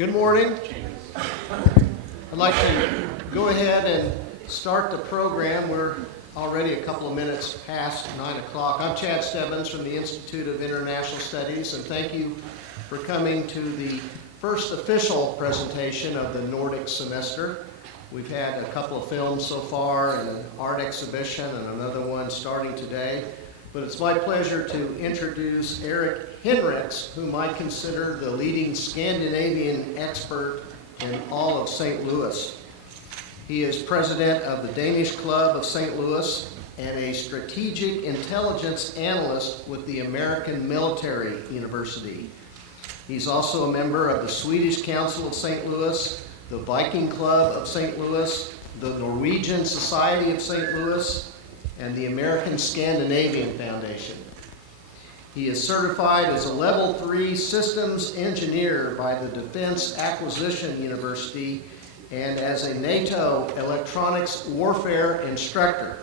Good morning. I'd like to go ahead and start the program. We're already a couple of minutes past 9 o'clock. I'm Chad Stebbins from the Institute of International Studies, and thank you for coming to the first official presentation of the Nordic Semester. We've had a couple of films so far, and an art exhibition, and another one starting today. But it's my pleasure to introduce Eric Hinrichs, whom I consider the leading Scandinavian expert in all of St. Louis. He is president of the Danish Club of St. Louis and a strategic intelligence analyst with the American Military University. He's also a member of the Swedish Council of St. Louis, the Viking Club of St. Louis, the Norwegian Society of St. Louis, and the American Scandinavian Foundation. He is certified as a Level 3 systems engineer by the Defense Acquisition University and as a NATO electronics warfare instructor.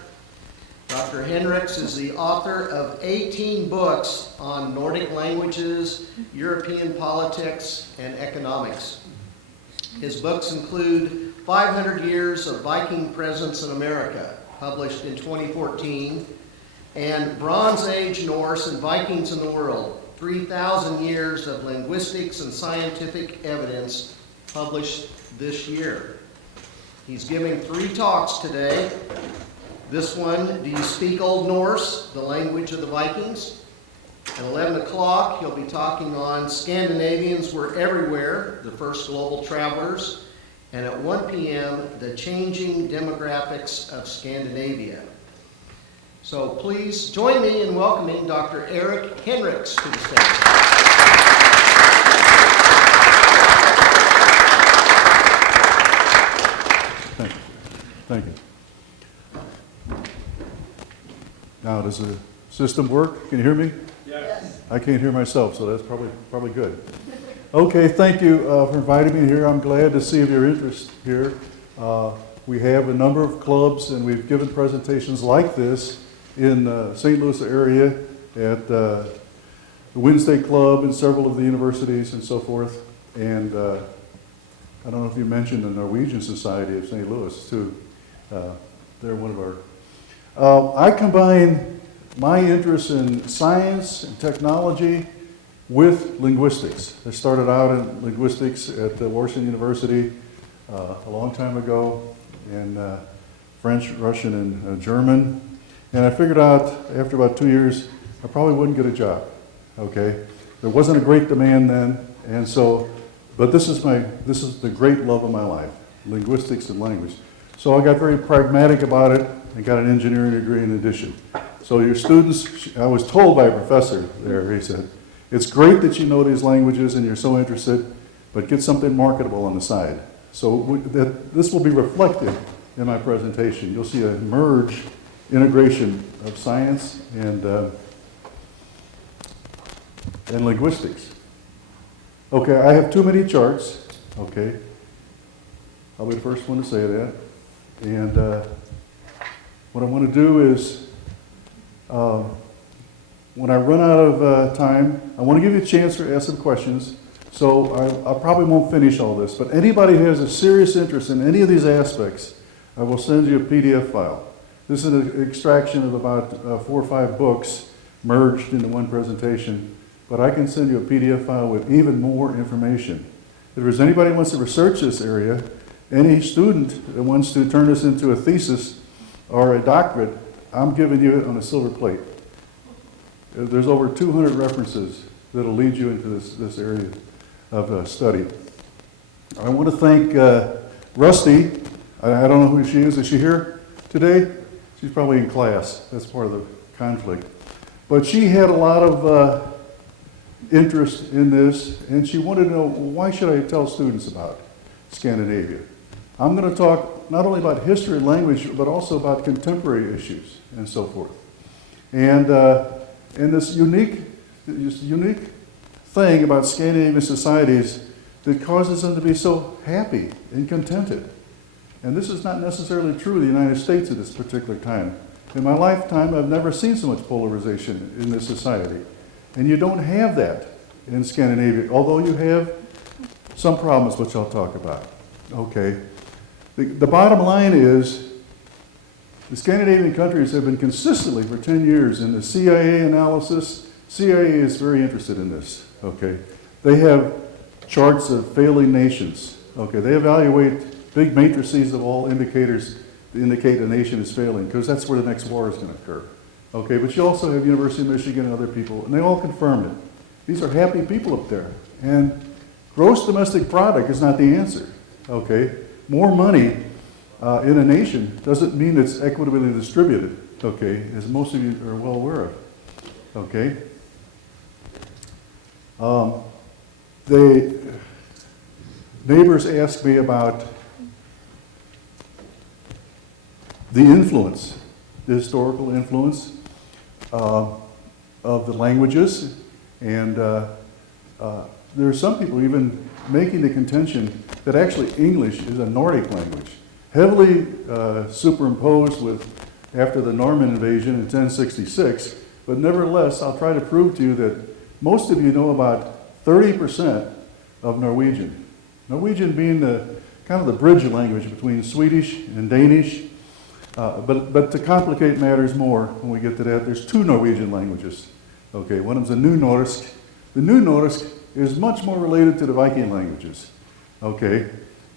Dr. Hinrichs is the author of 18 books on Nordic languages, European politics, and economics. His books include 500 Years of Viking Presence in America, published in 2014, and Bronze Age Norse and Vikings in the World, 3,000 Years of Linguistics and Scientific Evidence, published this year. He's giving 3 talks today. This one, Do You Speak Old Norse, the Language of the Vikings? At 11 o'clock, he'll be talking on Scandinavians Were Everywhere, the First Global Travelers, and at 1 p.m., The Changing Demographics of Scandinavia. So please join me in welcoming Dr. Eric Hinrichs to the stage. Thank you. Now, does the system work? Can you hear me? Yes. I can't hear myself, so that's probably good. Okay, thank you for inviting me here. I'm glad to see of your interest here. We have a number of clubs, and we've given presentations like this in St. Louis area at the Wednesday Club and several of the universities and so forth. And I don't know if you mentioned the Norwegian Society of St. Louis too. They're one of our... I combine my interest in science and technology with linguistics. I started out in linguistics at Washington University a long time ago, in French, Russian, and German. And I figured out after about 2 years, I probably wouldn't get a job, okay? There wasn't a great demand then, and so, but this is the great love of my life, linguistics and language. So I got very pragmatic about it and got an engineering degree in addition. So your students, I was told by a professor there, he said, it's great that you know these languages and you're so interested, but get something marketable on the side. So this will be reflected in my presentation. You'll see a integration of science and linguistics. Okay, I have too many charts. Okay, I'll be the first one to say that. And what I want to do is, when I run out of time, I want to give you a chance to ask some questions. So I probably won't finish all this, but anybody who has a serious interest in any of these aspects, I will send you a PDF file. This is an extraction of about 4 or 5 books merged into one presentation, but I can send you a PDF file with even more information. If there's anybody who wants to research this area, any student that wants to turn this into a thesis or a doctorate, I'm giving you it on a silver plate. There's over 200 references that'll lead you into this area of study. I want to thank Rusty. I don't know who she is. Is she here today? She's probably in class. That's part of the conflict. But she had a lot of interest in this, and she wanted to know, why should I tell students about Scandinavia? I'm going to talk not only about history and language, but also about contemporary issues and so forth. And this unique thing about Scandinavian societies that causes them to be so happy and contented. And this is not necessarily true of the United States at this particular time. In my lifetime, I've never seen so much polarization in this society. And you don't have that in Scandinavia, although you have some problems which I'll talk about. Okay. The bottom line is the Scandinavian countries have been consistently for 10 years in the CIA analysis. CIA is very interested in this. Okay. They have charts of failing nations. Okay. They evaluate big matrices of all indicators to indicate a nation is failing, because that's where the next war is going to occur. Okay, but you also have University of Michigan and other people, and they all confirmed it. These are happy people up there, and gross domestic product is not the answer. Okay, more money in a nation doesn't mean it's equitably distributed. Okay, as most of you are well aware of. Okay, the neighbors asked me about the influence, the historical influence of the languages, and there are some people even making the contention that actually English is a Nordic language, heavily superimposed with after the Norman invasion in 1066, but nevertheless, I'll try to prove to you that most of you know about 30% of Norwegian. Norwegian being the kind of the bridge language between Swedish and Danish. But to complicate matters more, when we get to that, there's two Norwegian languages. Okay, one of them's the New Nordic. The New Nordic is much more related to the Viking languages. Okay,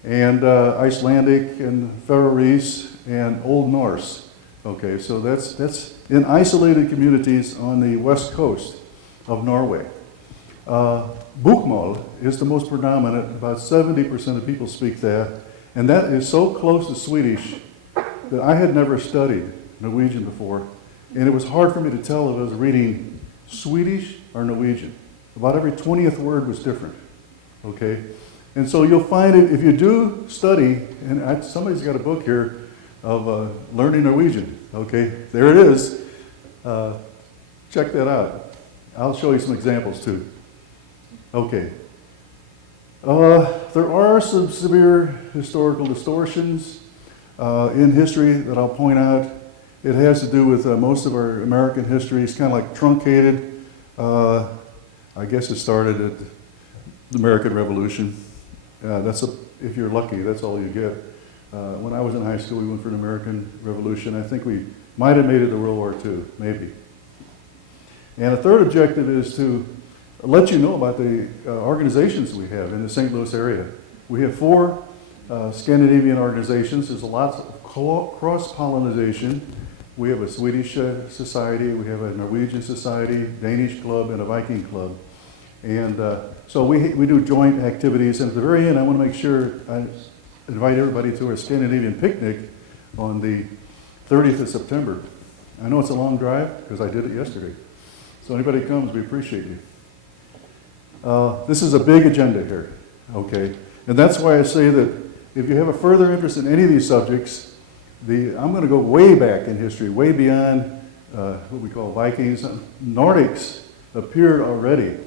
and Icelandic and Faroese and Old Norse. Okay, so that's in isolated communities on the west coast of Norway. Bokmål is the most predominant. About 70% of people speak that, and that is so close to Swedish that I had never studied Norwegian before, and it was hard for me to tell if I was reading Swedish or Norwegian. About every 20th word was different, okay? And so you'll find it, if you do study, and somebody's got a book here of learning Norwegian, okay? There it is. Check that out. I'll show you some examples too. Okay. There are some severe historical distortions in history that I'll point out. It has to do with most of our American history. It's kind of like truncated. I guess it started at the American Revolution. If you're lucky, that's all you get. When I was in high school, we went for the American Revolution. I think we might have made it to World War II, maybe. And a third objective is to let you know about the organizations we have in the St. Louis area. We have 4 Scandinavian organizations. There's a lot of cross-pollination. We have a Swedish society, we have a Norwegian society, Danish club, and a Viking club. And so we do joint activities. And at the very end, I want to make sure I invite everybody to our Scandinavian picnic on the 30th of September. I know it's a long drive because I did it yesterday. So anybody comes, we appreciate you. This is a big agenda here, okay? And that's why I say that if you have a further interest in any of these subjects, I'm going to go way back in history, way beyond what we call Vikings. Nordics appeared already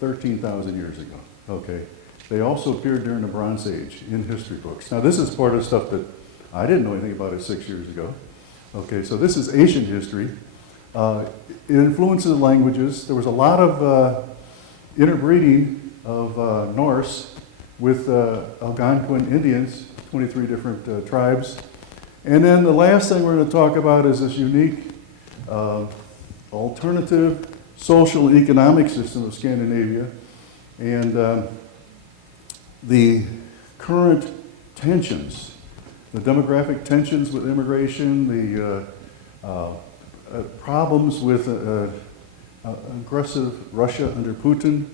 13,000 years ago, okay? They also appeared during the Bronze Age in history books. Now this is part of stuff that I didn't know anything about it 6 years ago. Okay, so this is ancient history. It influences languages. There was a lot of interbreeding of Norse with Algonquin Indians, 23 different tribes. And then the last thing we're going to talk about is this unique alternative social and economic system of Scandinavia, and the current tensions, the demographic tensions with immigration, the problems with aggressive Russia under Putin,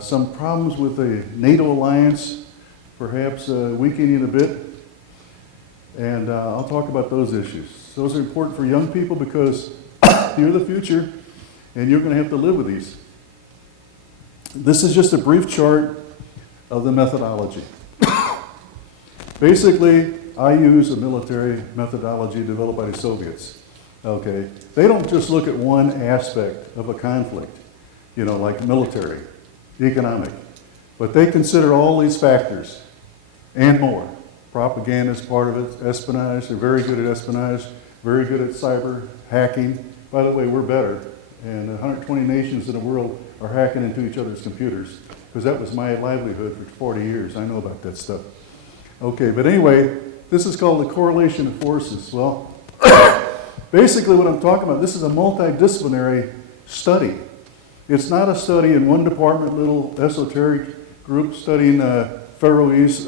some problems with the NATO alliance, perhaps weakening a bit, and I'll talk about those issues. Those are important for young people because you're the future and you're going to have to live with these. This is just a brief chart of the methodology. Basically, I use a military methodology developed by the Soviets. Okay, they don't just look at one aspect of a conflict, you know, like military, economic, but they consider all these factors and more. Propaganda is part of it, espionage, they're very good at espionage, very good at cyber hacking. By the way, we're better and 120 nations in the world are hacking into each other's computers, because that was my livelihood for 40 years. I know about that stuff. Okay, but anyway, this is called the correlation of forces. Well, basically what I'm talking about, this is a multidisciplinary study. It's not a study in one department, little esoteric group studying Faroese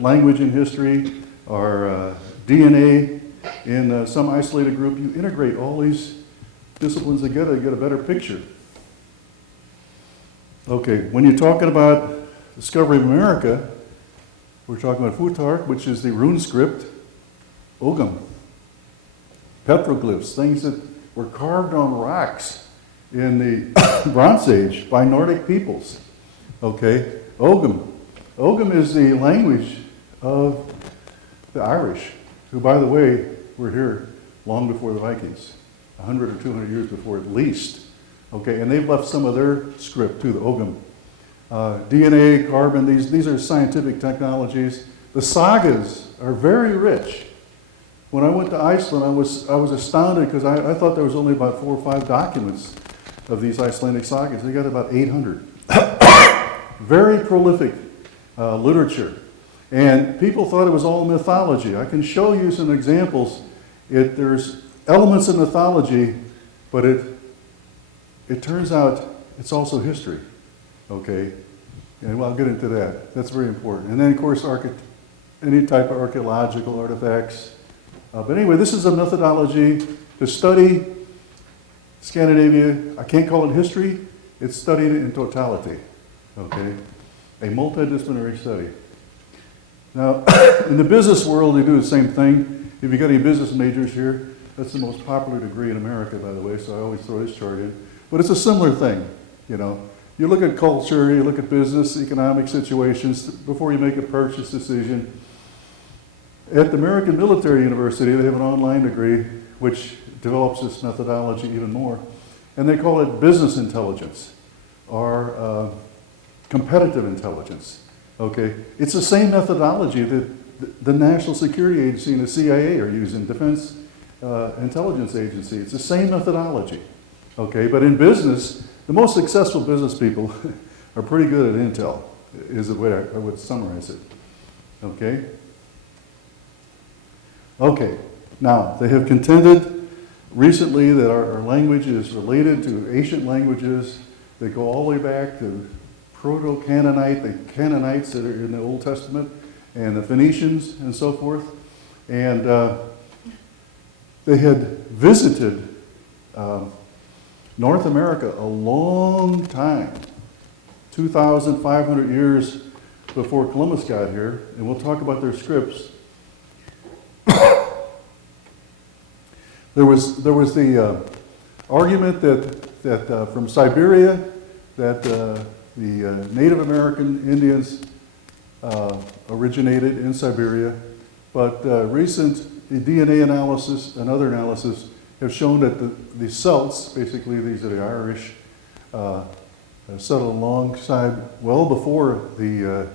language and history, or DNA in some isolated group. You integrate all these disciplines together to get a better picture. Okay, when you're talking about discovery of America, we're talking about Futhark, which is the rune script, Ogam, petroglyphs, things that were carved on rocks in the Bronze Age by Nordic peoples. Okay, Ogam. Ogam is the language of the Irish, who, by the way, were here long before the Vikings, 100 or 200 years before at least. Okay, and they've left some of their script too, the Ogam. DNA, carbon, these are scientific technologies. The sagas are very rich. When I went to Iceland, I was astounded because I thought there was only about 4 or 5 documents of these Icelandic sagas. They got about 800. Very prolific literature. And people thought it was all mythology. I can show you some examples. There's elements of mythology, but it turns out it's also history. Okay? And I'll get into that. That's very important. And then, of course, any type of archaeological artifacts. But anyway, this is a methodology to study Scandinavia. I can't call it history. It's studied in totality. Okay? A multidisciplinary study. Now, in the business world, they do the same thing. If you got any business majors here, that's the most popular degree in America, by the way, so I always throw this chart in. But it's a similar thing, you know. You look at culture, you look at business, economic situations before you make a purchase decision. At the American Military University, they have an online degree which develops this methodology even more. And they call it business intelligence or competitive intelligence. Okay, it's the same methodology that the National Security Agency and the CIA are using, Defense Intelligence Agency. It's the same methodology. Okay, but in business, the most successful business people are pretty good at intel, is the way I would summarize it. Okay? Okay, now they have contended recently that our language is related to ancient languages that go all the way back to Proto-Canaanite, the Canaanites that are in the Old Testament, and the Phoenicians and so forth. And they had visited North America a long time, 2,500 years before Columbus got here, and we'll talk about their scripts. There was the argument that from Siberia that the Native American Indians originated in Siberia, but recent DNA analysis and other analysis have shown that the Celts, basically these are the Irish, settled alongside well before the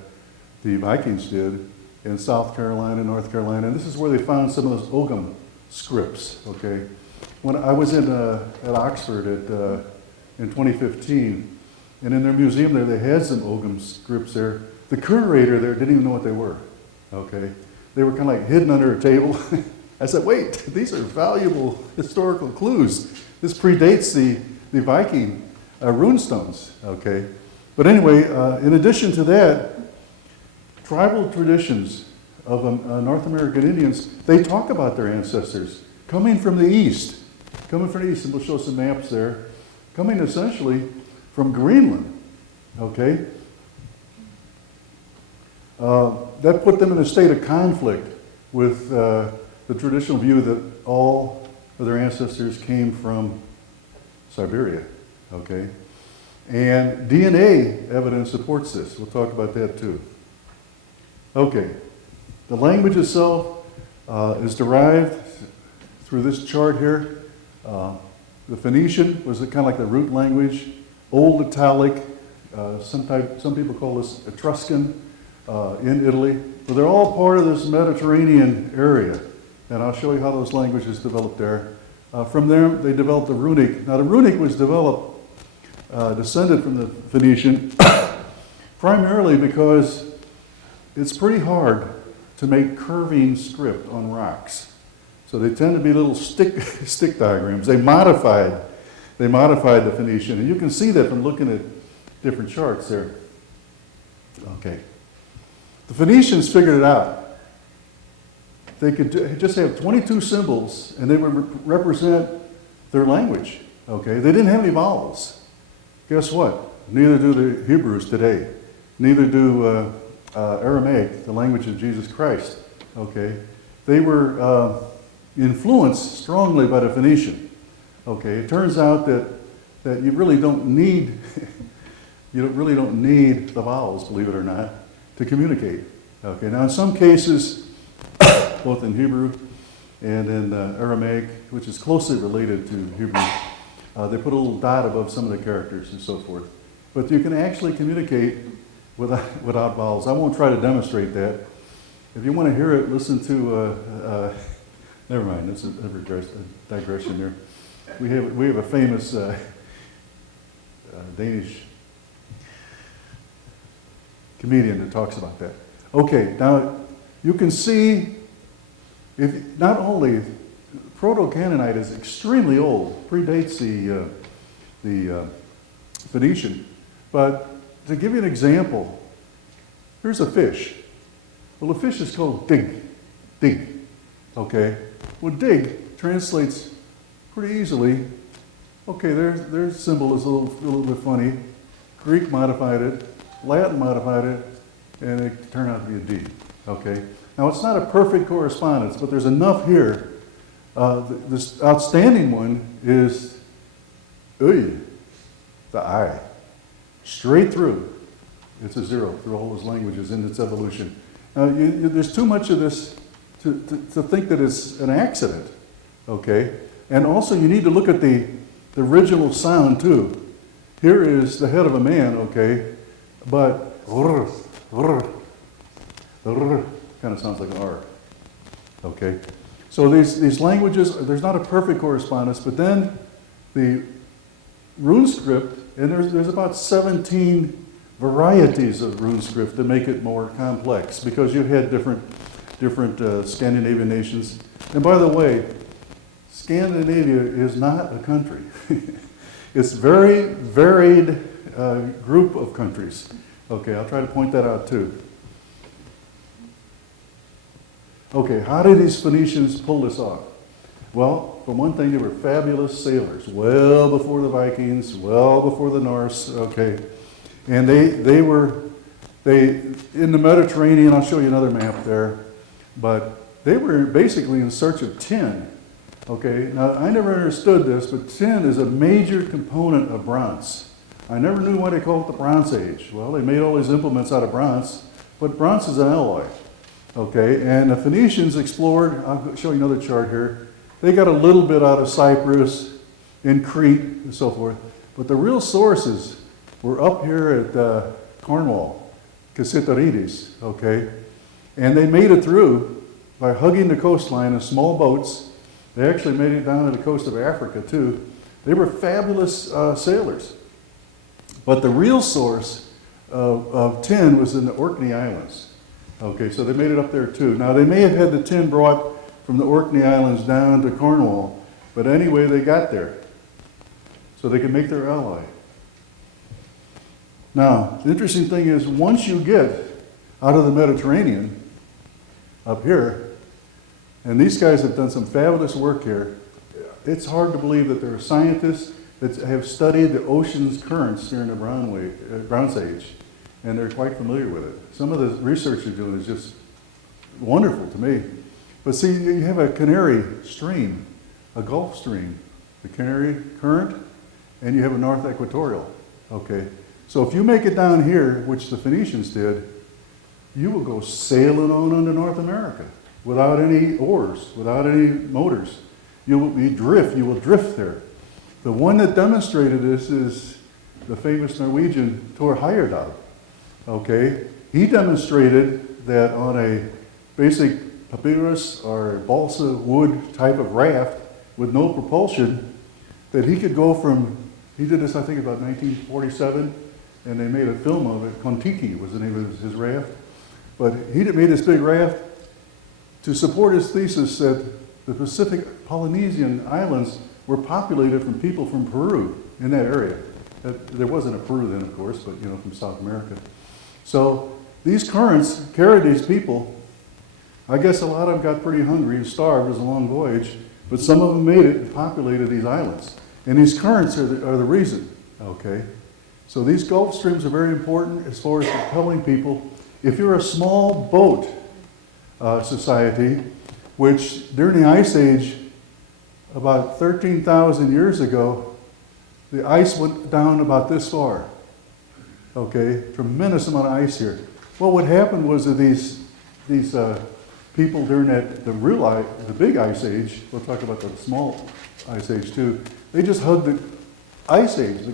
Vikings did in South Carolina, North Carolina, and this is where they found some of those Ogam scripts. Okay, when I was at Oxford in 2015, and in their museum there, they had some Ogam scripts there. The curator there didn't even know what they were. Okay, they were kind of like hidden under a table. I said, wait, these are valuable historical clues. This predates the Viking runestones, okay? But anyway, in addition to that, tribal traditions of North American Indians, they talk about their ancestors coming from the east, and we'll show some maps there, coming essentially from Greenland, okay? That put them in a state of conflict with the traditional view that all of their ancestors came from Siberia, okay? And DNA evidence supports this. We'll talk about that too. Okay, the language itself is derived through this chart here. The Phoenician was kind of like the root language, Old Italic, some people call this Etruscan in Italy. But they're all part of this Mediterranean area. And I'll show you how those languages developed there. From there, they developed the runic. Now, the runic was descended from the Phoenician, primarily because it's pretty hard to make curving script on rocks. So they tend to be little stick diagrams. They modified the Phoenician, and you can see that from looking at different charts there. Okay. The Phoenicians figured it out. They could just have 22 symbols, and they would represent their language. Okay. They didn't have any vowels. Guess what? Neither do the Hebrews today. Neither do Aramaic, the language of Jesus Christ. Okay. They were influenced strongly by the Phoenician. Okay. It turns out that you really don't need really don't need the vowels, believe it or not, to communicate. Okay. Now, in some cases, both in Hebrew and in Aramaic, which is closely related to Hebrew, they put a little dot above some of the characters and so forth. But you can actually communicate without vowels. I won't try to demonstrate that. If you want to hear it, listen to, never mind, that's a digression there. We have a famous Danish comedian that talks about that. Okay, now you can see, if not only Proto-Canaanite is extremely old, predates the Phoenician, but to give you an example, here's a fish. Well, the fish is called dig. Okay, well, dig translates pretty easily. Okay, their symbol is a little bit funny. Greek modified it, Latin modified it, and it turned out to be a D. Okay, now it's not a perfect correspondence, but there's enough here. This outstanding one is the I. Straight through. It's a zero through all those languages in its evolution. There's too much of this to think that it's an accident. Okay, and also you need to look at the original sound too. Here is the head of a man, okay, but kind of sounds like an R. Okay, so these languages, there's not a perfect correspondence, but then the rune script, and there's about 17 varieties of rune script that make it more complex because you had different Scandinavian nations. And by the way, Scandinavia is not a country. It's very varied group of countries. Okay, I'll try to point that out too. Okay, how did these Phoenicians pull this off? Well, for one thing, they were fabulous sailors, well before the Vikings, well before the Norse, okay. And they were in the Mediterranean, I'll show you another map there, but they were basically in search of tin. Okay, now I never understood this, but tin is a major component of bronze. I never knew why they called it the Bronze Age. Well, they made all these implements out of bronze, but bronze is an alloy. Okay, and the Phoenicians explored, I'll show you another chart here. They got a little bit out of Cyprus, in Crete, and so forth, but the real sources were up here at Cornwall, Cassiterides, okay? And they made it through by hugging the coastline in small boats. They actually made it down to the coast of Africa too. They were fabulous sailors. But the real source of tin was in the Orkney Islands. Okay, so they made it up there too. Now they may have had the tin brought from the Orkney Islands down to Cornwall, but anyway, they got there. So they could make their alloy. Now, the interesting thing is, once you get out of the Mediterranean, up here, and these guys have done some fabulous work here, it's hard to believe that there are scientists that have studied the ocean's currents during the Bronze Age, and they're quite familiar with it. Some of the research they're doing is just wonderful to me. But see, you have a Canary stream, a Gulf Stream, the Canary Current, and you have a North Equatorial. Okay, so if you make it down here, which the Phoenicians did, you will go sailing on into North America without any oars, without any motors. You will drift there. The one that demonstrated this is the famous Norwegian Thor Heyerdahl. Okay, he demonstrated that on a basic papyrus or balsa wood type of raft, with no propulsion, that he could go from, he did this I think about 1947, and they made a film of it. Kon-Tiki was the name of his raft. But he made this big raft to support his thesis that the Pacific Polynesian islands were populated from people from Peru in that area. There wasn't a Peru then, of course, but you know, from South America. So these currents carried these people. I guess a lot of them got pretty hungry and starved. It was a long voyage, but some of them made it and populated these islands. And these currents are the reason, okay? So these Gulf streams are very important as far as propelling people. If you're a small boat society, which during the Ice Age, about 13,000 years ago, the ice went down about this far. Okay, tremendous amount of ice here. Well, what happened was that these people during the big Ice Age, we'll talk about the small Ice Age too, they just hugged the Ice Age,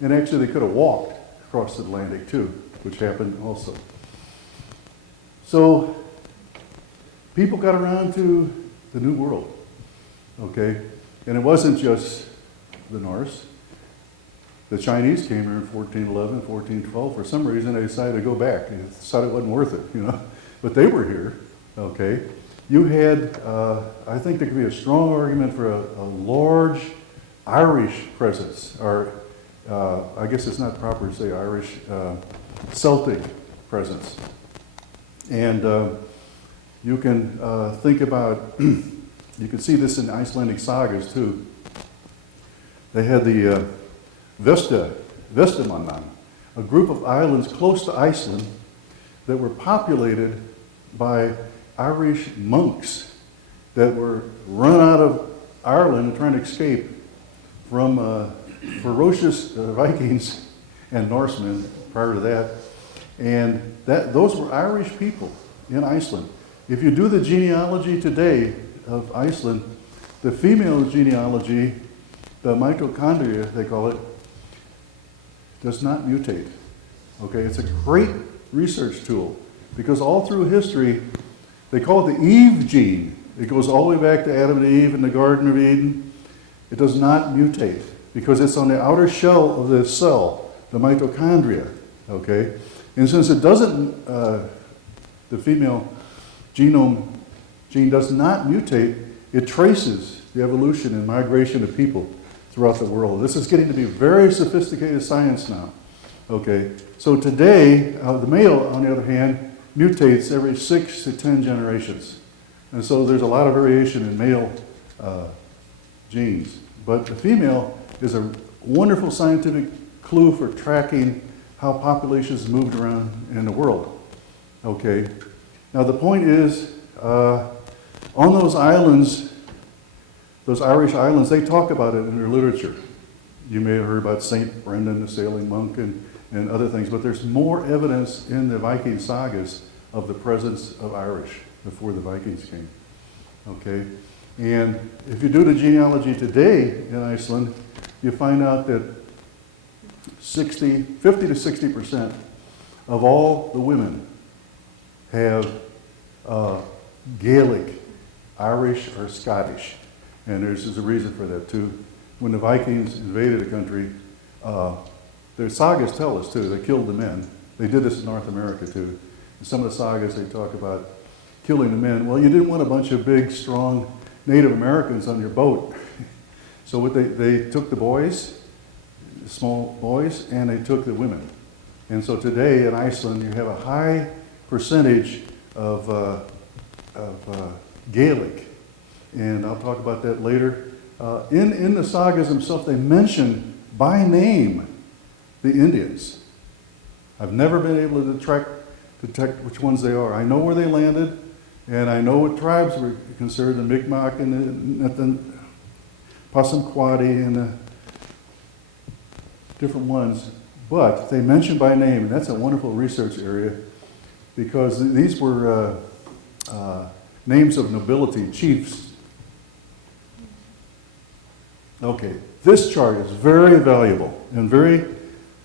and actually they could have walked across the Atlantic too, which happened also. So people got around to the New World, okay? And it wasn't just the Norse. The Chinese came here in 1411, 1412. For some reason, they decided to go back. They decided it wasn't worth it, you know. But they were here, okay? You had, I think there could be a strong argument for a large Irish presence, or I guess it's not proper to say Irish, Celtic presence. And you can think about, you can see this in Icelandic sagas too. They had the Vestamannan, a group of islands close to Iceland that were populated by Irish monks that were run out of Ireland and trying to escape from ferocious Vikings and Norsemen prior to that. And those were Irish people in Iceland. If you do the genealogy today of Iceland, the female genealogy, the mitochondria, they call it, does not mutate. Okay, it's a great research tool because all through history, they call it the Eve gene. It goes all the way back to Adam and Eve in the Garden of Eden. It does not mutate because it's on the outer shell of the cell, the mitochondria. Okay, and since it doesn't, the female genome gene does not mutate, it traces the evolution and migration of people throughout the world. This is getting to be very sophisticated science now. Okay, so today, the male, on the other hand, mutates every 6 to 10 generations. And so there's a lot of variation in male genes. But the female is a wonderful scientific clue for tracking how populations moved around in the world. Okay, now the point is, on those islands, those Irish islands, they talk about it in their literature. You may have heard about Saint Brendan, the sailing monk, and other things, but there's more evidence in the Viking sagas of the presence of Irish before the Vikings came. Okay, and if you do the genealogy today in Iceland, you find out that 50 to 60% of all the women have Gaelic, Irish, or Scottish. And there's a reason for that too. When the Vikings invaded the country, their sagas tell us too, they killed the men. They did this in North America too. In some of the sagas they talk about killing the men. Well, you didn't want a bunch of big, strong Native Americans on your boat. So what they took the boys, the small boys, and they took the women. And so today in Iceland you have a high percentage of Gaelic. And I'll talk about that later. In the sagas themselves, they mention by name the Indians. I've never been able to detect which ones they are. I know where they landed, and I know what tribes were considered, the Mi'kmaq and the Passamaquoddy and the different ones. But they mention by name, and that's a wonderful research area because these were names of nobility, chiefs. Okay, this chart is very valuable and very,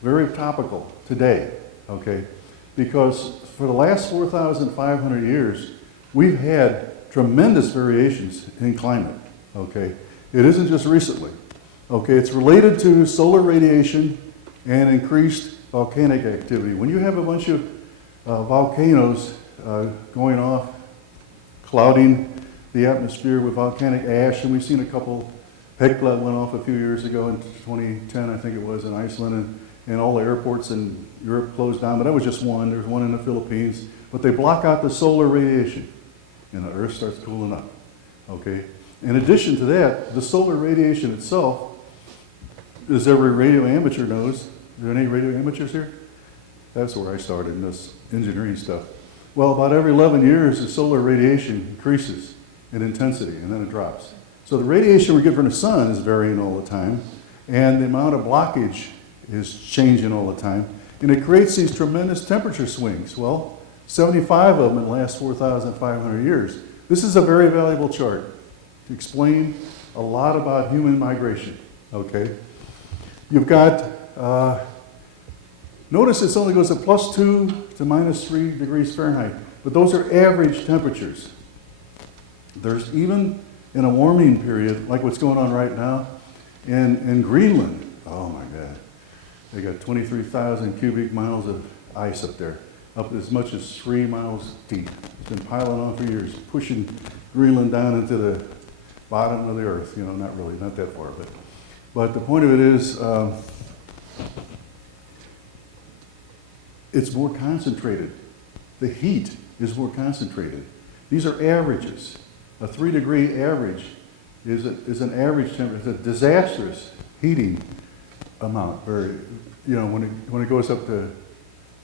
very topical today, okay? Because for the last 4,500 years, we've had tremendous variations in climate, okay? It isn't just recently. Okay, it's related to solar radiation and increased volcanic activity. When you have a bunch of volcanoes going off, clouding the atmosphere with volcanic ash, and we've seen a couple. Hekla went off a few years ago in 2010, I think it was, in Iceland, and all the airports in Europe closed down, but that was just one. There's one in the Philippines. But they block out the solar radiation, and the Earth starts cooling up, okay? In addition to that, the solar radiation itself, as every radio amateur knows, are there any radio amateurs here? That's where I started in this engineering stuff. Well, about every 11 years, the solar radiation increases in intensity, and then it drops. So the radiation we get from the sun is varying all the time, and the amount of blockage is changing all the time, and it creates these tremendous temperature swings. Well, 75 of them in the last 4,500 years. This is a very valuable chart to explain a lot about human migration, okay? You've got, notice this only goes to +2 to -3 degrees Fahrenheit, but those are average temperatures. There's even in a warming period, like what's going on right now, in Greenland, oh my God, they got 23,000 cubic miles of ice up there, up as much as 3 miles deep. It's been piling on for years, pushing Greenland down into the bottom of the earth. You know, not really, not that far, but the point of it is, it's more concentrated. The heat is more concentrated. These are averages. A 3-degree average is an average temperature. It's a disastrous heating amount. Very, you know, when it goes up to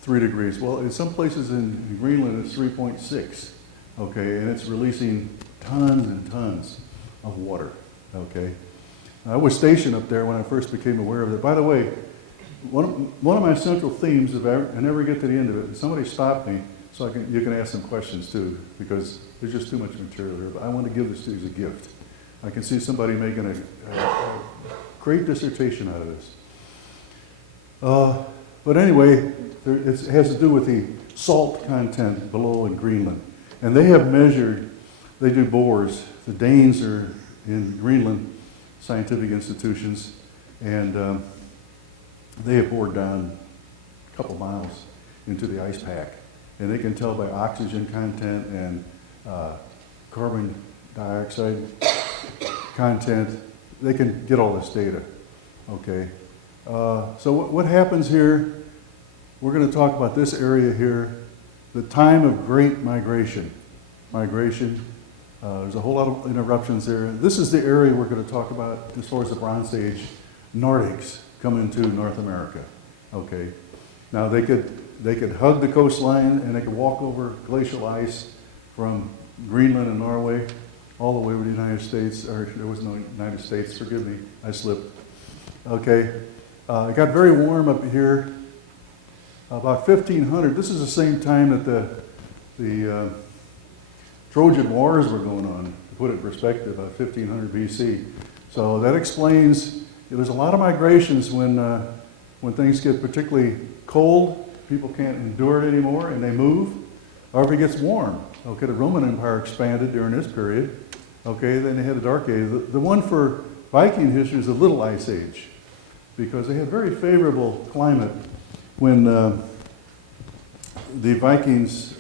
3 degrees. Well, in some places in Greenland, it's 3.6. Okay, and it's releasing tons and tons of water. Okay, I was stationed up there when I first became aware of it. By the way, one of my central themes, I never get to the end of it, and somebody stopped me so you can ask some questions too, because there's just too much material here. But I want to give this to you as a gift. I can see somebody making a great dissertation out of this. But anyway, it has to do with the salt content below in Greenland. And they have measured, they do bores. The Danes are in Greenland, scientific institutions, and they have bored down a couple miles into the ice pack. And they can tell by oxygen content and carbon dioxide content, they can get all this data, okay? So what happens here, we're going to talk about this area here, the time of great migration. There's a whole lot of interruptions there. This is the area we're going to talk about as far as the Bronze Age Nordics come into North America, okay? Now they could hug the coastline and they could walk over glacial ice from Greenland and Norway all the way over the United States, or there was no United States, forgive me, I slipped. Okay, it got very warm up here, about 1500. This is the same time that the Trojan Wars were going on, to put it in perspective, about 1500 BC. So that explains, there's a lot of migrations when things get particularly cold, people can't endure it anymore and they move, or if it gets warm. Okay, the Roman Empire expanded during this period. Okay, then they had the Dark Age. The one for Viking history is the Little Ice Age, because they had very favorable climate when the Vikings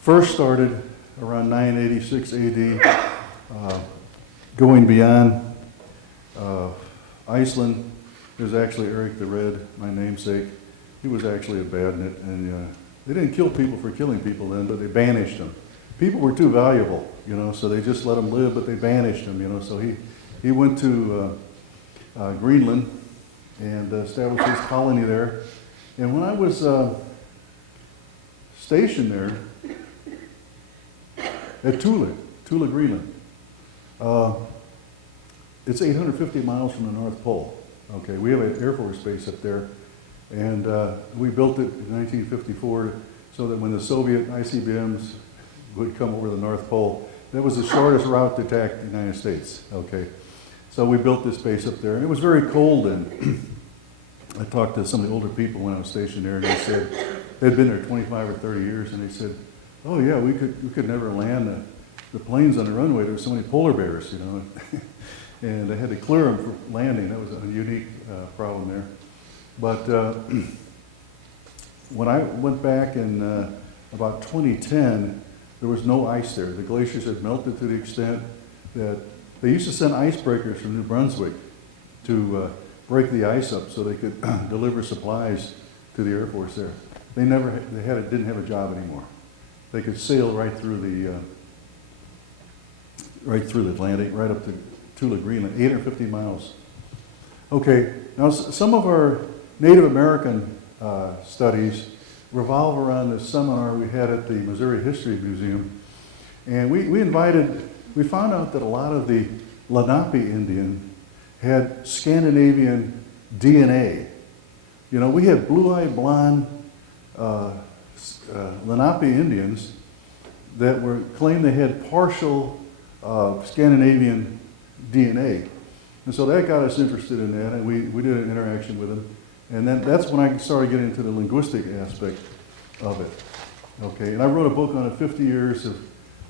first started around 986 AD, going beyond Iceland. There's actually Eric the Red, my namesake. He was actually a bandit, and they didn't kill people for killing people then, but they banished them. People were too valuable, you know, so they just let them live, but they banished them, you know. So he went to Greenland and established his colony there. And when I was stationed there at Tula, Greenland, it's 850 miles from the North Pole. Okay, we have an Air Force base up there, and we built it in 1954 so that when the Soviet ICBMs would come over the North Pole, that was the shortest route to attack the United States. Okay, so we built this base up there, and it was very cold then. I talked to some of the older people when I was stationed there, and they said they'd been there 25 or 30 years, and they said, "Oh yeah, we could never land the planes on the runway, there were so many polar bears, you know, and they had to clear them for landing. That was a unique problem there. But when I went back in about 2010, there was no ice there. The glaciers had melted to the extent that they used to send icebreakers from New Brunswick to break the ice up so they could deliver supplies to the Air Force there. Didn't have a job anymore. They could sail right through the Atlantic, right up to Tula, Greenland, 850 miles. Okay, now some of our Native American studies revolve around this seminar we had at the Missouri History Museum. And we found out that a lot of the Lenape Indian had Scandinavian DNA. You know, we had blue-eyed, blonde Lenape Indians that claimed they had partial Scandinavian DNA. And so that got us interested in that, and we did an interaction with them. And then that's when I started getting into the linguistic aspect of it. Okay, and I wrote a book on it, 50 years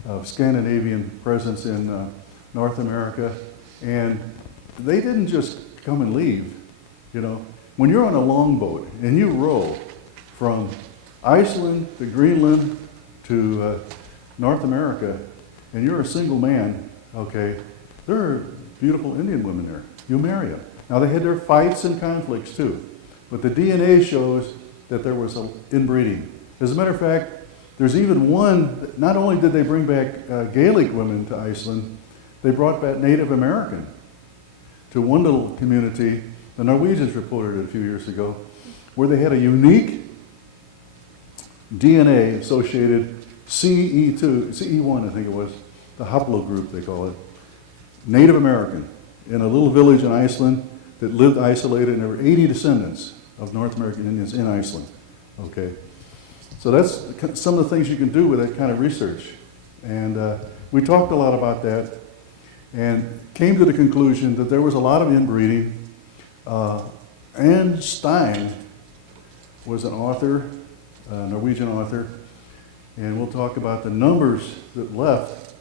of Scandinavian presence in North America. And they didn't just come and leave, you know. When you're on a longboat and you row from Iceland to Greenland to North America, and you're a single man, okay, there are beautiful Indian women there. You marry them. Now, they had their fights and conflicts too, but the DNA shows that there was inbreeding. As a matter of fact, there's even one, not only did they bring back Gaelic women to Iceland, they brought back Native American to one little community. The Norwegians reported it a few years ago, where they had a unique DNA associated CE1, I think it was, the haplogroup they call it, Native American, in a little village in Iceland that lived isolated, and there were 80 descendants of North American Indians in Iceland. Okay, so that's some of the things you can do with that kind of research. And we talked a lot about that and came to the conclusion that there was a lot of inbreeding. Anne Stein was an author, a Norwegian author, and we'll talk about the numbers that left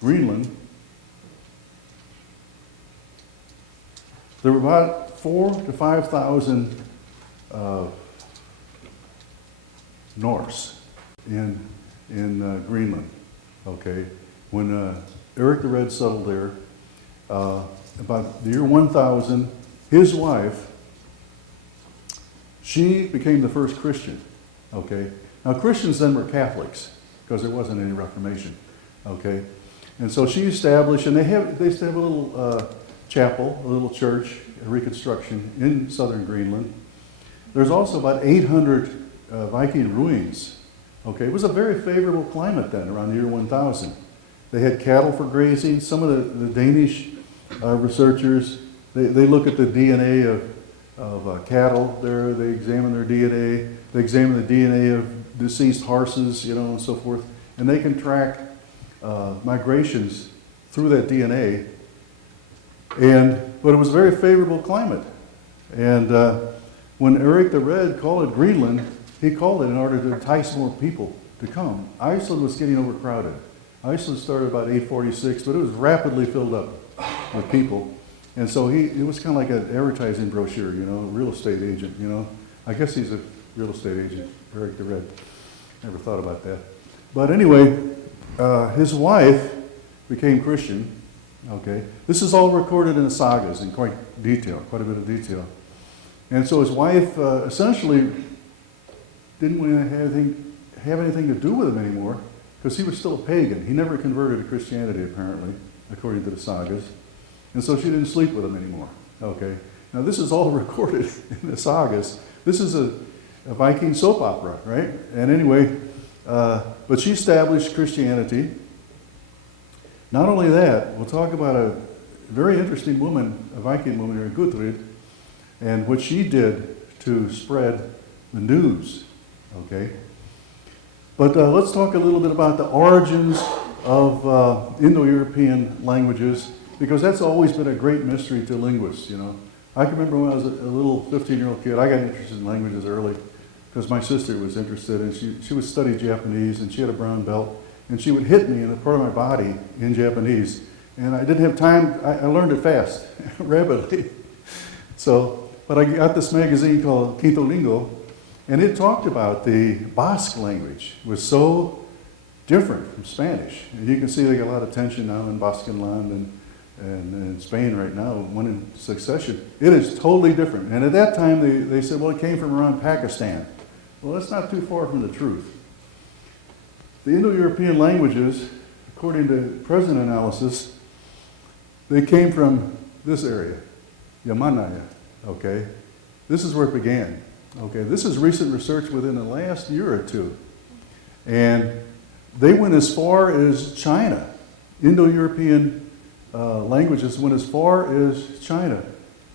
Greenland. There were about 4,000 to 5,000 Norse in Greenland. Okay, when Eric the Red settled there, about the year 1000, his wife, she became the first Christian. Okay, now Christians then were Catholics because there wasn't any Reformation. Okay, and so she established, and they used to have a little chapel, a little church, a reconstruction in southern Greenland. There's also about 800 Viking ruins. Okay, it was a very favorable climate then, around the year 1000. They had cattle for grazing. Some of the Danish researchers, they look at the DNA of cattle there. They examine their DNA. They examine the DNA of deceased horses, you know, and so forth. And they can track migrations through that DNA. But it was a very favorable climate. And when Eric the Red called it Greenland, he called it in order to entice more people to come. Iceland was getting overcrowded. Iceland started about 846, but it was rapidly filled up with people. And so it was kind of like an advertising brochure, you know, a real estate agent, you know. I guess he's a real estate agent, Eric the Red. Never thought about that. But anyway, his wife became Christian, okay. This is all recorded in the sagas in quite a bit of detail. And so his wife essentially didn't want to have anything to do with him anymore because he was still a pagan. He never converted to Christianity, apparently, according to the sagas. And so she didn't sleep with him anymore. Okay. Now this is all recorded in the sagas. This is a Viking soap opera, right? And anyway, but she established Christianity. Not only that, we'll talk about a very interesting woman, a Viking woman here, Gudrid, and what she did to spread the news. Okay. But let's talk a little bit about the origins of Indo-European languages, because that's always been a great mystery to linguists, you know. I can remember when I was a little 15-year-old kid, I got interested in languages early. because my sister was interested, and she would study Japanese, and she had a brown belt, and she would hit me in a part of my body in Japanese. And I didn't have time, I learned it fast, rapidly. So, but I got this magazine called Quinto Lingo, and it talked about the Basque language. It was so different from Spanish. And you can see they got a lot of tension now in Baskenland and in Spain right now, one in succession. It is totally different. And at that time, they said, well, it came from around Pakistan. Well, that's not too far from the truth. The Indo-European languages, according to present analysis, they came from this area, Yamanaya, okay? This is where it began, okay? This is recent research within the last year or two. And they went as far as China. Indo-European languages went as far as China.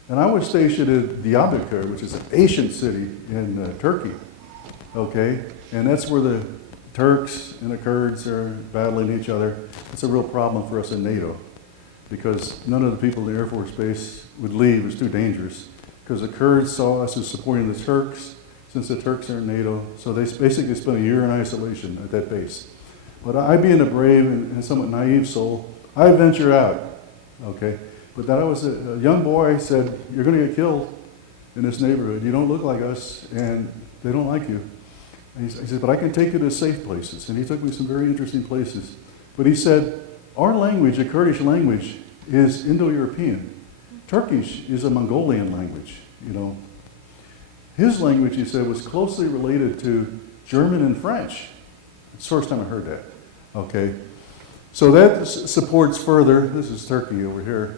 And I was stationed at Diyarbakir, which is an ancient city in Turkey, okay? And that's where the Turks and the Kurds are battling each other. It's a real problem for us in NATO, because none of the people in the Air Force Base would leave. It was too dangerous, because the Kurds saw us as supporting the Turks, since the Turks are in NATO. So they basically spent a year in isolation at that base. But I, being a brave and somewhat naive soul, I ventured out, okay? But then I was a young boy, said, you're going to get killed in this neighborhood. You don't look like us, and they don't like you. And he said, but I can take you to safe places. And he took me to some very interesting places. But he said, our language, the Kurdish language, is Indo-European. Turkish is a Mongolian language, you know. His language, he said, was closely related to German and French. It's the first time I heard that, okay? So that supports further, this is Turkey over here.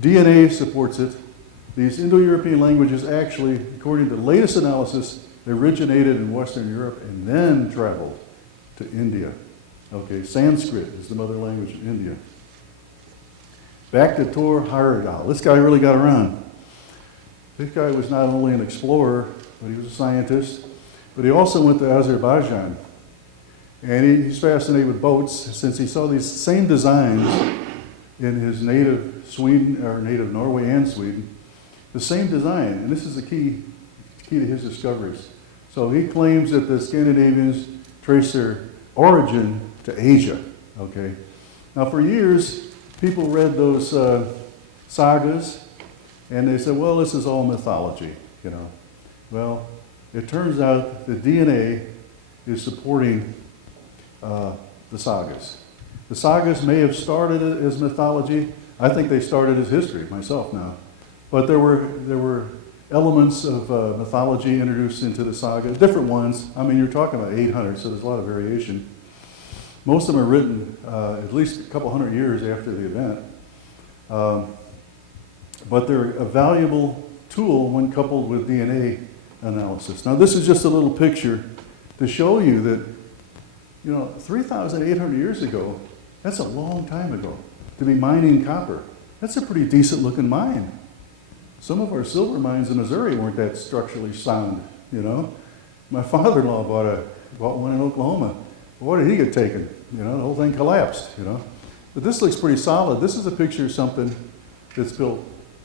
DNA supports it. These Indo-European languages actually, according to the latest analysis, they originated in Western Europe and then traveled to India. Okay, Sanskrit is the mother language of India. Back to Tor Heyerdahl. This guy really got around. This guy was not only an explorer, but he was a scientist, but he also went to Azerbaijan. And he's fascinated with boats, since he saw these same designs in his native Sweden, or native Norway and Sweden. The same design, and this is the key to his discoveries. So he claims that the Scandinavians trace their origin to Asia, okay? Now for years, people read those sagas, and they said, well, this is all mythology, you know. Well, it turns out the DNA is supporting the sagas. The sagas may have started as mythology. I think they started as history, myself now. But there were elements of mythology introduced into the saga, different ones. I mean, you're talking about 800, so there's a lot of variation. Most of them are written at least a couple hundred years after the event. But they're a valuable tool when coupled with DNA analysis. Now, this is just a little picture to show you that, you know, 3,800 years ago, that's a long time ago, to be mining copper. That's a pretty decent looking mine. Some of our silver mines in Missouri weren't that structurally sound, you know. My father-in-law bought one in Oklahoma. Boy, did he get taken, you know, the whole thing collapsed, you know. But this looks pretty solid. This is a picture of something that's built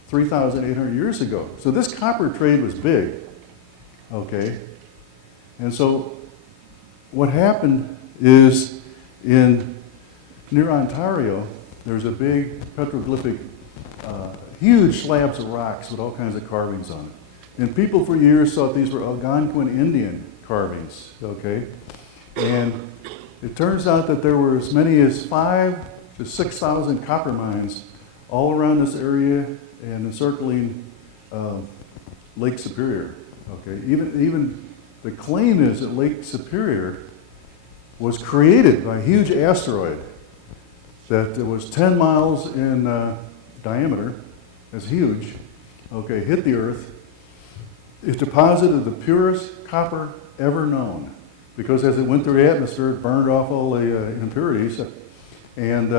3,800 years ago. So this copper trade was big, okay. And so what happened is near Ontario, there's a big petroglyphic, huge slabs of rocks with all kinds of carvings on it. And people for years thought these were Algonquin Indian carvings, okay? And it turns out that there were as many as 5,000 to 6,000 copper mines all around this area and encircling Lake Superior, okay? Even the claim is that Lake Superior was created by a huge asteroid that was 10 miles in diameter. That's huge. Okay, hit the Earth. It deposited the purest copper ever known, because as it went through the atmosphere, it burned off all the impurities. And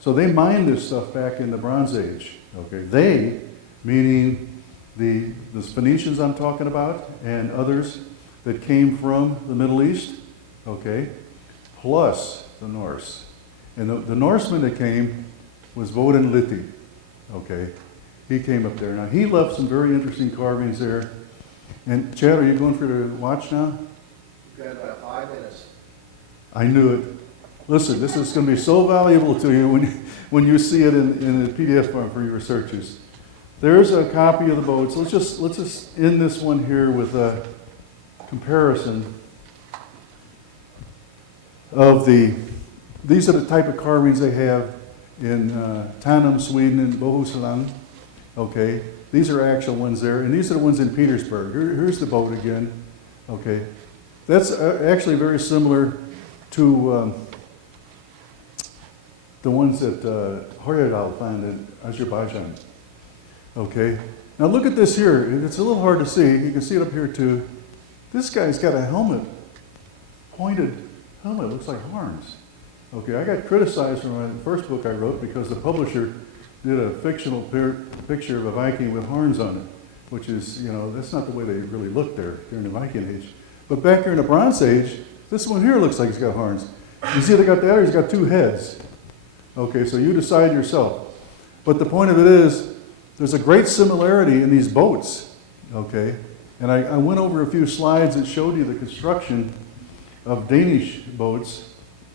so they mined this stuff back in the Bronze Age. Okay, they, meaning the Phoenicians I'm talking about and others that came from the Middle East, okay, plus the Norse. And the Norseman that came was Woden Litti, okay. He came up there. Now, he left some very interesting carvings there. And Chad, are you going for the watch now? You've got about 5 minutes. I knew it. Listen, this is going to be so valuable to you when you see it in a PDF form for your researchers. There's a copy of the boats. Let's just end this one here with a comparison of these are the type of carvings they have in Tanum, Sweden, and Bohuslän. Okay, these are actual ones there, and these are the ones in Petersburg. Here's the boat again. Okay, that's actually very similar to the ones that Hoyerdal found in Azerbaijan. Okay, now look at this here. It's a little hard to see. You can see it up here too. This guy's got a helmet, pointed helmet, looks like horns. Okay, I got criticized for my first book I wrote because the publisher did a fictional picture of a Viking with horns on it, which is, that's not the way they really looked there during the Viking Age. But back here in the Bronze Age, this one here looks like he's got horns. You see they got that, or he's got 2 heads. Okay, so you decide yourself. But the point of it is, there's a great similarity in these boats, okay? And I went over a few slides that showed you the construction of Danish boats,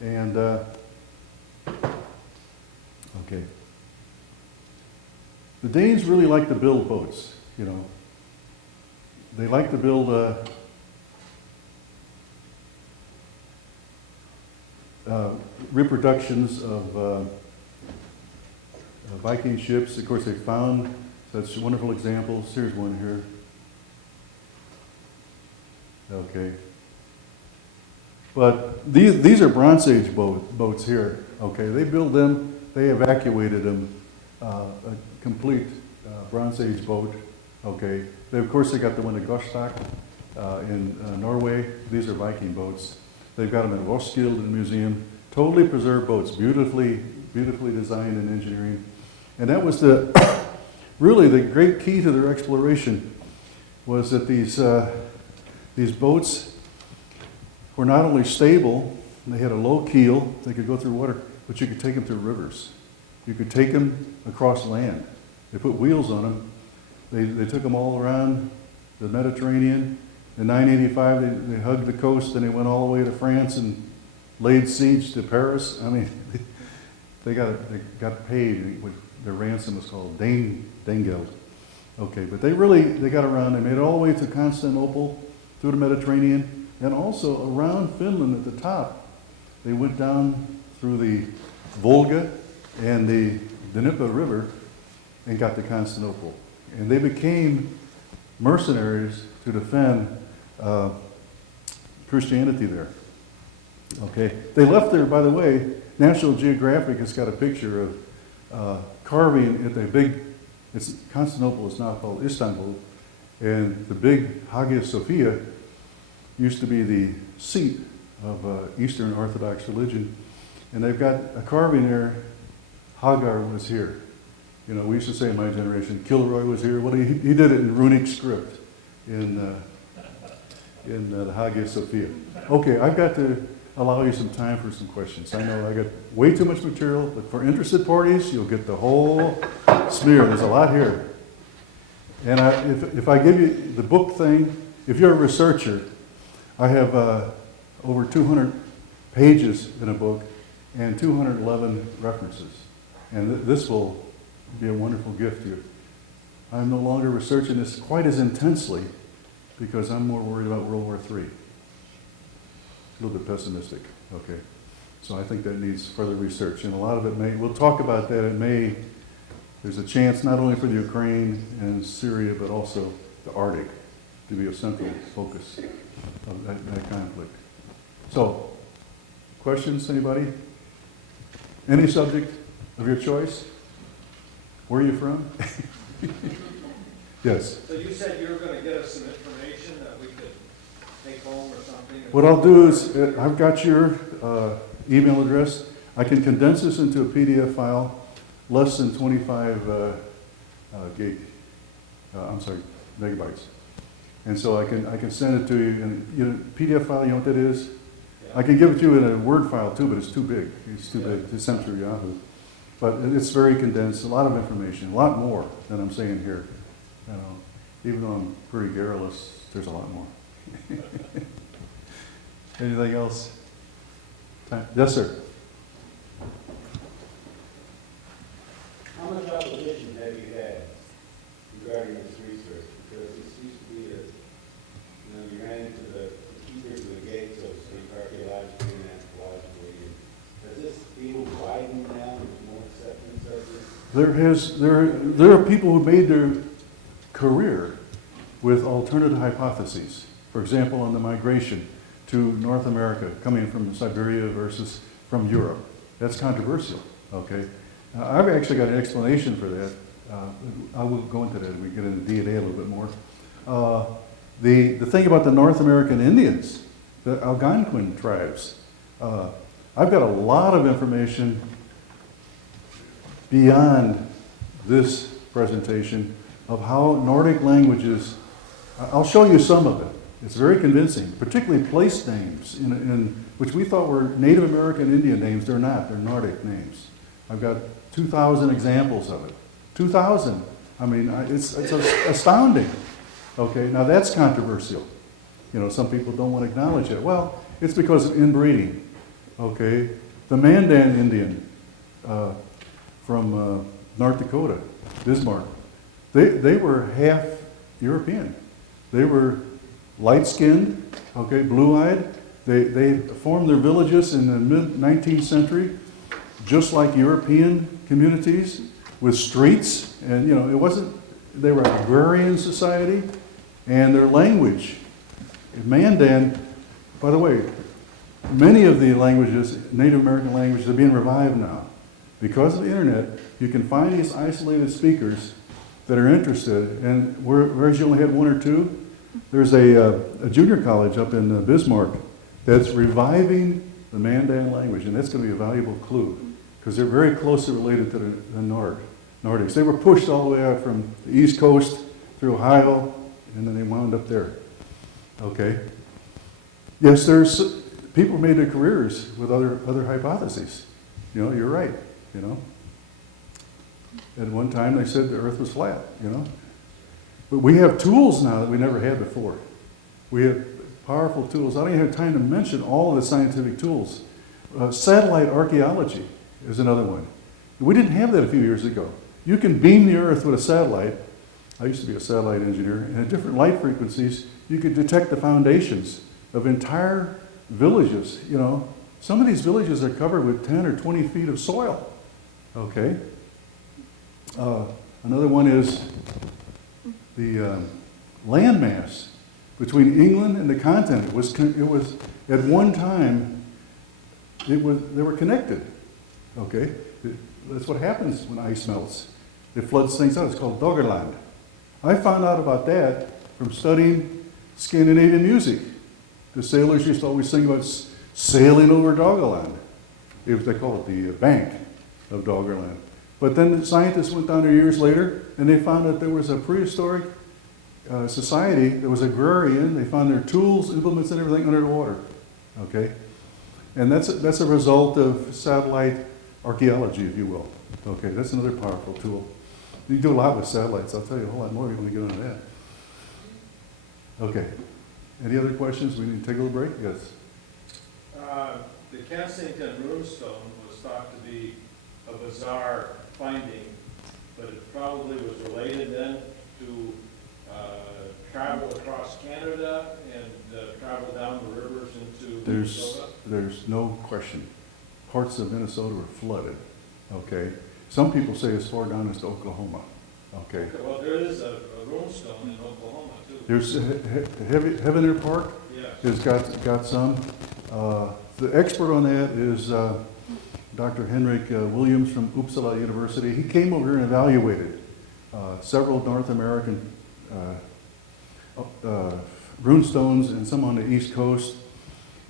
and, okay. The Danes really like to build boats, They like to build reproductions of Viking ships. Of course, they found such wonderful examples. Here's one here. Okay. But these are Bronze Age boats here. Okay, they build them, they evacuated them, a complete Bronze Age boat. Okay, of course they got the one at Gostak in Norway. These are Viking boats. They've got them at Roskilde in the museum. Totally preserved boats, beautifully designed and engineering. And that was really the great key to their exploration, was that these boats were not only stable, they had a low keel, they could go through water, but you could take them through rivers. You could take them across land. They put wheels on them. They took them all around the Mediterranean. In 985, they hugged the coast, and they went all the way to France and laid siege to Paris. I mean, they got paid. Their ransom was called Dangeld. Okay, but they got around. They made it all the way to Constantinople, through the Mediterranean, and also around Finland at the top. They went down through the Volga and the Dnieper River and got to Constantinople. And they became mercenaries to defend Christianity there. Okay, they left there, by the way. National Geographic has got a picture of carving at the big, Constantinople is now called Istanbul, and the big Hagia Sophia used to be the seat of Eastern Orthodox religion. And they've got a carving there, Hagar was here. We used to say in my generation, Kilroy was here. Well, he did it in runic script in the Hagia Sophia. Okay, I've got to allow you some time for some questions. I know I got way too much material, but for interested parties, you'll get the whole smear. There's a lot here. And if I give you the book thing, if you're a researcher, I have over 200 pages in a book and 211 references. And this will be a wonderful gift to you. I'm no longer researching this quite as intensely because I'm more worried about World War III. A little bit pessimistic, okay. So I think that needs further research, and a lot of it we'll talk about that. There's a chance not only for the Ukraine and Syria, but also the Arctic to be a central focus of that conflict. So, questions, anybody? Any subject of your choice? Where are you from? Yes? So you said you were going to get us some information that we could take home or something? What I'll do is, I've got your email address. I can condense this into a PDF file, less than 25 megabytes. And so I can send it to you in PDF file. You know what that is? Yeah. I can give it to you in a Word file too, but it's too big. It's too big to send through Yahoo. But it's very condensed, a lot of information, a lot more than I'm saying here. Even though I'm pretty garrulous, there's a lot more. Anything else? Yes, sir. How much opposition have you had regarding this research? Because this used to be that, you ran into the keepers of the gate, so to speak, archaeologically and anthropologically. Has this field widened now? There's more acceptance of this? There are people who made their career with alternative hypotheses. For example, on the migration to North America, coming from Siberia versus from Europe. That's controversial, okay? I've actually got an explanation for that. I will go into that when we get into DNA a little bit more. The thing about the North American Indians, the Algonquin tribes, I've got a lot of information beyond this presentation of how Nordic languages, I'll show you some of it. It's very convincing, particularly place names, which we thought were Native American Indian names. They're not, they're Nordic names. I've got 2,000 examples of it. 2,000. I mean, it's astounding. Okay, now that's controversial. Some people don't want to acknowledge it. Well, it's because of inbreeding. Okay, the Mandan Indian from North Dakota, Bismarck, they were half European. They were light-skinned, okay, blue-eyed. They formed their villages in the mid-19th century, just like European communities, with streets. And, it wasn't, they were an agrarian society, and their language, Mandan, by the way, many of the languages, Native American languages, are being revived now. Because of the internet, you can find these isolated speakers that are interested, and whereas you only had one or two, there's a junior college up in Bismarck that's reviving the Mandan language, and that's going to be a valuable clue, because they're very closely related to the Nordics. They were pushed all the way out from the East Coast through Ohio, and then they wound up there. Okay. Yes, there's people made their careers with other hypotheses. You're right. At one time they said the Earth was flat. But we have tools now that we never had before. We have powerful tools. I don't even have time to mention all of the scientific tools. Satellite archaeology is another one. We didn't have that a few years ago. You can beam the Earth with a satellite. I used to be a satellite engineer, and at different light frequencies, you could detect the foundations of entire villages. Some of these villages are covered with 10 or 20 feet of soil. Okay. Another one is the landmass between England and the continent. It was at one time they were connected. Okay, that's what happens when ice melts. It floods things out. It's called Doggerland. I found out about that from studying Scandinavian music. The sailors used to always sing about sailing over Doggerland. They call it the bank of Doggerland. But then the scientists went down there years later, and they found that there was a prehistoric society that was agrarian. They found their tools, implements, and everything under the water. Okay, and that's a result of satellite archaeology, if you will. Okay, that's another powerful tool. You do a lot with satellites. I'll tell you a whole lot more if you want to get into that. Okay, any other questions? We need to take a little break. Yes. The Kensington runestone was thought to be a bizarre finding, but it probably was related then to travel across Canada and travel down the rivers into Minnesota? There's no question. Parts of Minnesota were flooded. Okay. Some people say as far down as to Oklahoma. Okay. Well, there is a runestone in Oklahoma too. There's Heavener Park. Yes. Has got some. The expert on that is Dr. Hinrichs Williams from Uppsala University. He came over here and evaluated several North American runestones and some on the East Coast.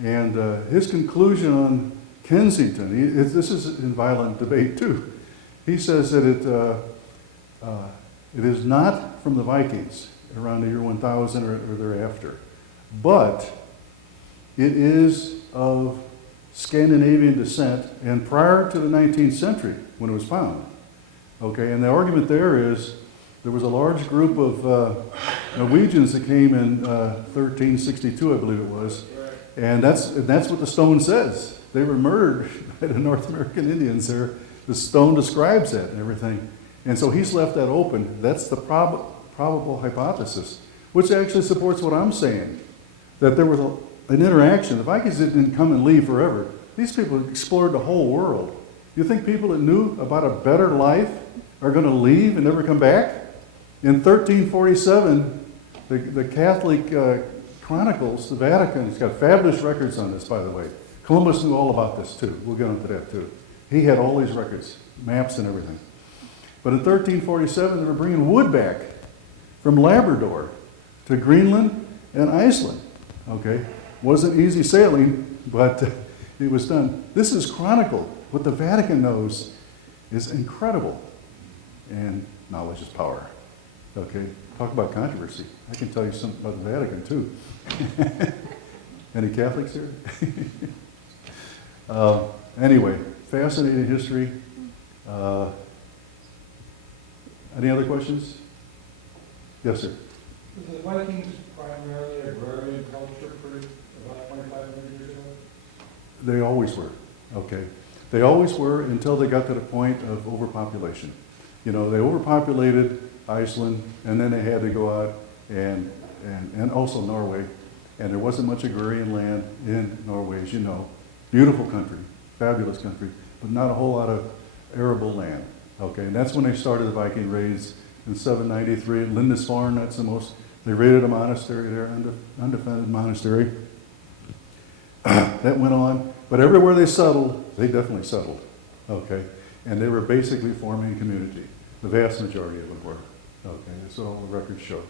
And his conclusion on Kensington, this is in violent debate too. He says that it is not from the Vikings around the year 1000 or thereafter, but it is of Scandinavian descent and prior to the 19th century when it was found. Okay, and the argument there is there was a large group of Norwegians that came in 1362, I believe it was. And that's what the stone says. They were murdered by the North American Indians there. The stone describes that and everything. And so he's left that open. That's the probable hypothesis, which actually supports what I'm saying, that there was an interaction. The Vikings didn't come and leave forever. These people explored the whole world. You think people that knew about a better life are going to leave and never come back? In 1347, the Catholic Chronicles, the Vatican, has got fabulous records on this, by the way. Columbus knew all about this too. We'll get into that too. He had all these records, maps and everything. But in 1347, they were bringing wood back from Labrador to Greenland and Iceland. Okay, wasn't easy sailing, but it was done. This is chronicled. What the Vatican knows is incredible, and knowledge is power. Okay, talk about controversy. I can tell you something about the Vatican too. Any Catholics here? Anyway, fascinating history. Any other questions? Yes, sir. Was the Vikings primarily agrarian culture for about 2,500 years ago? They always were, okay. They always were until they got to the point of overpopulation. You know, they overpopulated Iceland, and then they had to go out and also Norway, and there wasn't much agrarian land in Norway, as you know. Beautiful country, fabulous country, but not a whole lot of arable land, okay. And that's when they started the Viking raids in 793 at Lindisfarne. That's the most, they raided a monastery there, undefended monastery. That went on, but everywhere they settled, they definitely settled, okay? And they were basically forming a community. The vast majority of them were, okay? That's all the records show.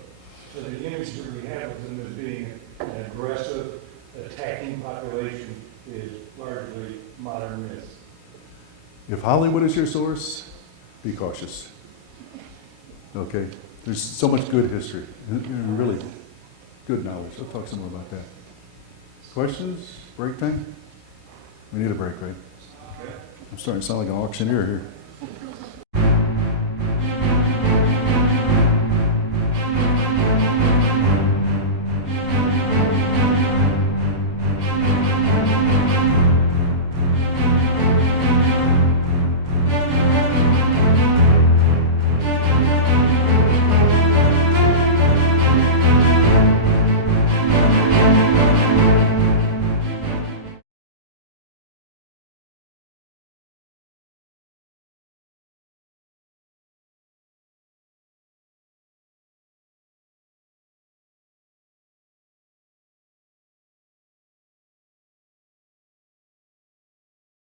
So the image that we have of them as being an aggressive, attacking population is largely modern myth. If Hollywood is your source, be cautious, okay? There's so much good history, and really good knowledge. I'll talk some more about that. Questions? Break time? We need a break, right? Okay. I'm starting to sound like an auctioneer here.